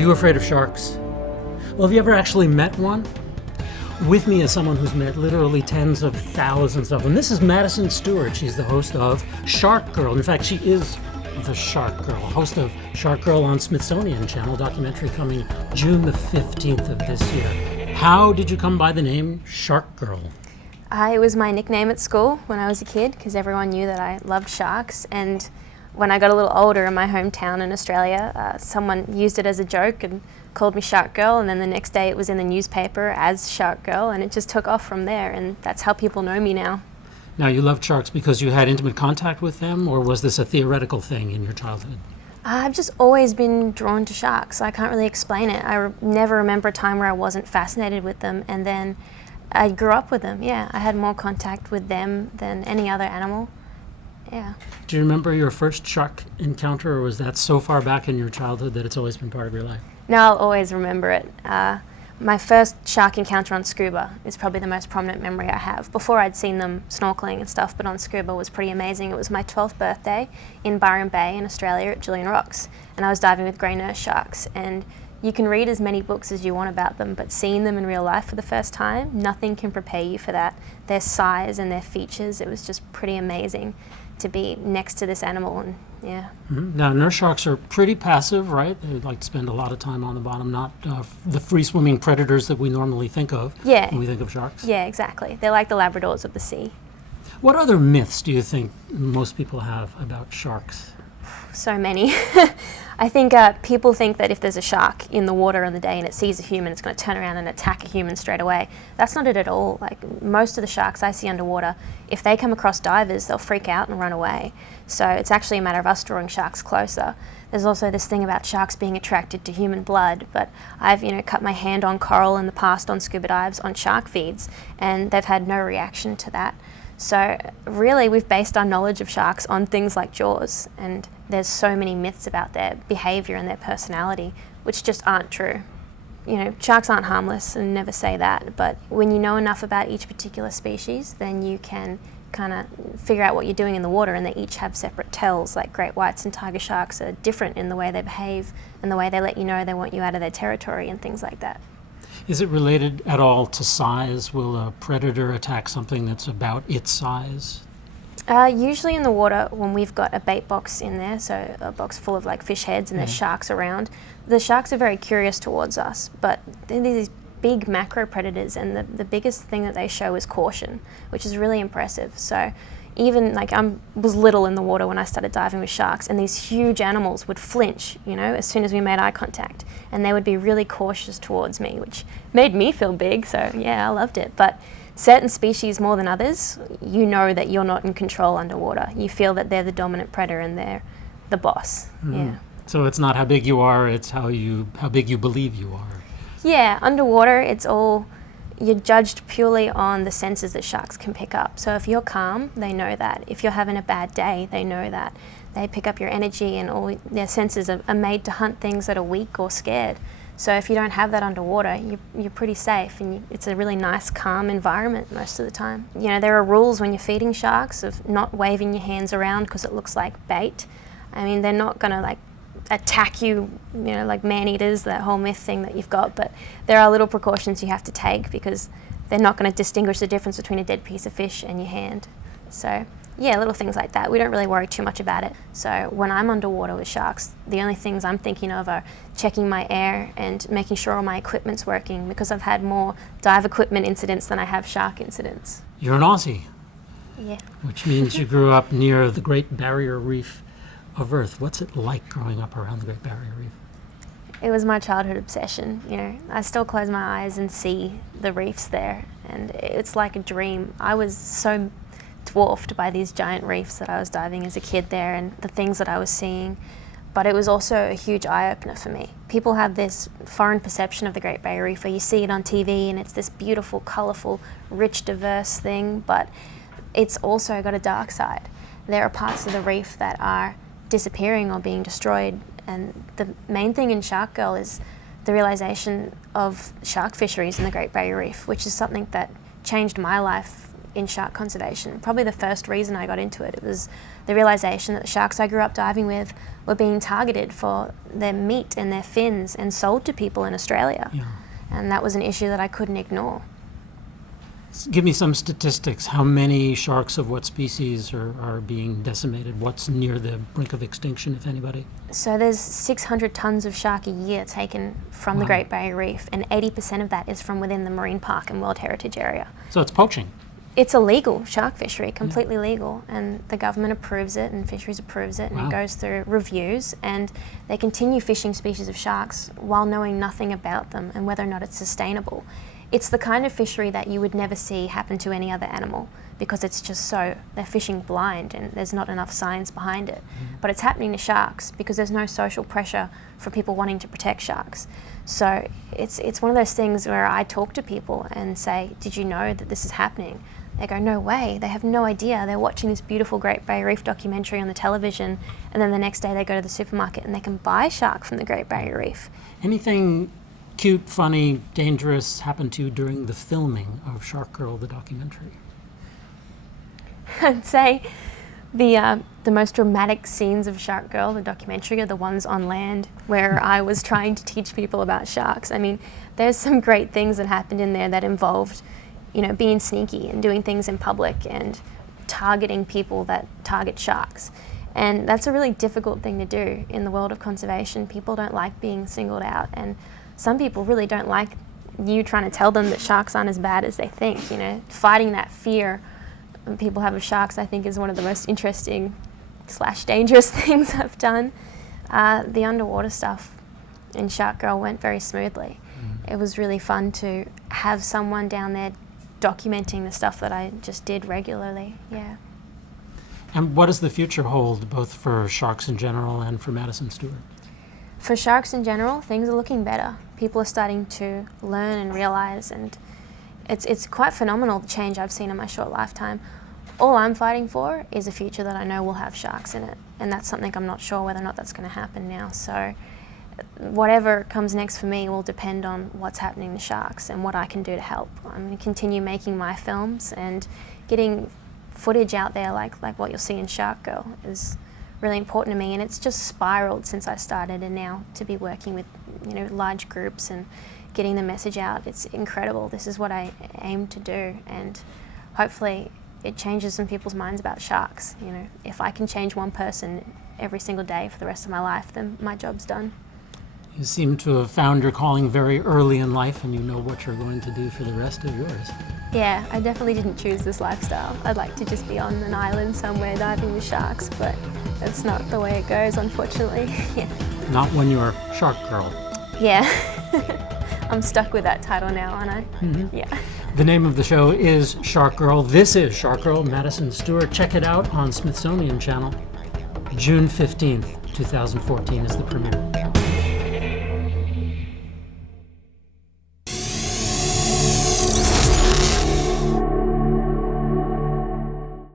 you afraid of sharks? Well, have you ever actually met one? With me is someone who's met literally tens of thousands of them. This is Madison Stewart. She's the host of Shark Girl. In fact, she is the Shark Girl, host of Shark Girl on Smithsonian Channel, documentary coming June the 15th of this year. How did you come by the name Shark Girl? It was my nickname at school when I was a kid because everyone knew that I loved sharks, and when I got a little older in my hometown in Australia, someone used it as a joke and called me Shark Girl, and then the next day it was in the newspaper as Shark Girl, and it just took off from there, and that's how people know me now. Now, you loved sharks because you had intimate contact with them, or was this a theoretical thing in your childhood? I've just always been drawn to sharks. I can't really explain it. I never remember a time where I wasn't fascinated with them, and then I grew up with them. Yeah, I had more contact with them than any other animal. Yeah. Do you remember your first shark encounter, or was that so far back in your childhood that it's always been part of your life? No, I'll always remember it. My first shark encounter on scuba is probably the most prominent memory I have. Before I'd seen them snorkeling and stuff, but on scuba was pretty amazing. It was my 12th birthday in Byron Bay in Australia at Julian Rocks, and I was diving with grey nurse sharks. And you can read as many books as you want about them, but seeing them in real life for the first time, nothing can prepare you for that. Their size and their features, it was just pretty amazing to be next to this animal, and yeah. Mm-hmm. Now, nurse sharks are pretty passive, right? They like to spend a lot of time on the bottom, not the free-swimming predators that we normally think of when we think of sharks. Yeah, exactly. They're like the Labradors of the sea. What other myths do you think most people have about sharks? So many. I think people think that if there's a shark in the water in the day and it sees a human, it's going to turn around and attack a human straight away. That's not it at all. Like, most of the sharks I see underwater, if they come across divers, they'll freak out and run away. So it's actually a matter of us drawing sharks closer. There's also this thing about sharks being attracted to human blood, but I've cut my hand on coral in the past on scuba dives on shark feeds, and they've had no reaction to that. So really, we've based our knowledge of sharks on things like Jaws, and there's so many myths about their behavior and their personality, which just aren't true. Sharks aren't harmless, and never say that, but when you know enough about each particular species, then you can kind of figure out what you're doing in the water, and they each have separate tells. Like great whites and tiger sharks are different in the way they behave and the way they let you know they want you out of their territory and things like that. Is it related at all to size? Will a predator attack something that's about its size? Usually in the water, when we've got a bait box in there, so a box full of like fish heads and there's sharks around, the sharks are very curious towards us, but they're these big macro predators, and the biggest thing that they show is caution, which is really impressive. So even I was little in the water when I started diving with sharks, and these huge animals would flinch, as soon as we made eye contact, and they would be really cautious towards me, which made me feel big. So yeah, I loved it. But certain species more than others, you know that you're not in control underwater. You feel that they're the dominant predator and they're the boss. Mm-hmm. Yeah. So it's not how big you are; it's how big you believe you are. Yeah, underwater, you're judged purely on the senses that sharks can pick up. So if you're calm, they know that. If you're having a bad day, they know that. They pick up your energy, and all their senses are made to hunt things that are weak or scared. So if you don't have that underwater, you're pretty safe, and it's a really nice, calm environment most of the time. There are rules when you're feeding sharks of not waving your hands around because it looks like bait. I mean, they're not going to attack you, like man-eaters, that whole myth thing that you've got, but there are little precautions you have to take because they're not going to distinguish the difference between a dead piece of fish and your hand. So yeah, little things like that. We don't really worry too much about it. So when I'm underwater with sharks, the only things I'm thinking of are checking my air and making sure all my equipment's working, because I've had more dive equipment incidents than I have shark incidents. You're an Aussie. Yeah. Which means you grew up near the Great Barrier Reef of Earth. What's it like growing up around the Great Barrier Reef? It was my childhood obsession. I still close my eyes and see the reefs there, and it's like a dream. I was so dwarfed by these giant reefs that I was diving as a kid there and the things that I was seeing, but it was also a huge eye-opener for me. People have this foreign perception of the Great Barrier Reef where you see it on TV and it's this beautiful, colourful, rich, diverse thing, but it's also got a dark side. There are parts of the reef that are disappearing or being destroyed, and the main thing in Shark Girl is the realisation of shark fisheries in the Great Barrier Reef, which is something that changed my life in shark conservation. Probably the first reason I got into it, it was the realization that the sharks I grew up diving with were being targeted for their meat and their fins and sold to people in Australia. Yeah. And that was an issue that I couldn't ignore. Give me some statistics. How many sharks of what species are being decimated? What's near the brink of extinction, if anybody? So there's 600 tons of shark a year taken from the Great Barrier Reef, and 80% of that is from within the Marine Park and World Heritage Area. So it's poaching. It's a legal shark fishery, completely legal, and the government approves it and fisheries approves it, and it goes through reviews, and they continue fishing species of sharks while knowing nothing about them and whether or not it's sustainable. It's the kind of fishery that you would never see happen to any other animal, because it's just so, they're fishing blind and there's not enough science behind it. But it's happening to sharks because there's no social pressure for people wanting to protect sharks. So it's one of those things where I talk to people and say, did you know that this is happening? They go, no way, they have no idea. They're watching this beautiful Great Barrier Reef documentary on the television, and then the next day they go to the supermarket and they can buy shark from the Great Barrier Reef. Anything cute, funny, dangerous happened to you during the filming of Shark Girl, the documentary? I'd say the most dramatic scenes of Shark Girl, the documentary, are the ones on land where I was trying to teach people about sharks. I mean, there's some great things that happened in there that involved, you know, being sneaky and doing things in public and targeting people that target sharks. And that's a really difficult thing to do in the world of conservation. People don't like being singled out, and some people really don't like you trying to tell them that sharks aren't as bad as they think. You know, fighting that fear people have of sharks, I think, is one of the most interesting / dangerous things I've done. The underwater stuff in Shark Girl went very smoothly. It was really fun to have someone down there documenting the stuff that I just did regularly. Yeah. And what does the future hold, both for sharks in general and for Madison Stewart? For sharks in general, things are looking better. People are starting to learn and realize, and it's quite phenomenal, the change I've seen in my short lifetime. All I'm fighting for is a future that I know will have sharks in it, and that's something I'm not sure whether or not that's going to happen now. So whatever comes next for me will depend on what's happening to sharks and what I can do to help. I'm going to continue making my films, and getting footage out there like what you'll see in Shark Girl is really important to me, and it's just spiraled since I started, and now to be working with, you know, large groups and getting the message out, it's incredible. This is what I aim to do, and hopefully it changes some people's minds about sharks. You know, if I can change one person every single day for the rest of my life, then my job's done. You seem to have found your calling very early in life, and you know what you're going to do for the rest of yours. Yeah, I definitely didn't choose this lifestyle. I'd like to just be on an island somewhere diving with sharks, but that's not the way it goes, unfortunately. Yeah. Not when you're Shark Girl. Yeah. I'm stuck with that title now, aren't I? Mm-hmm. Yeah. The name of the show is Shark Girl. This is Shark Girl, Madison Stewart. Check it out on Smithsonian Channel. June 15th, 2014 is the premiere.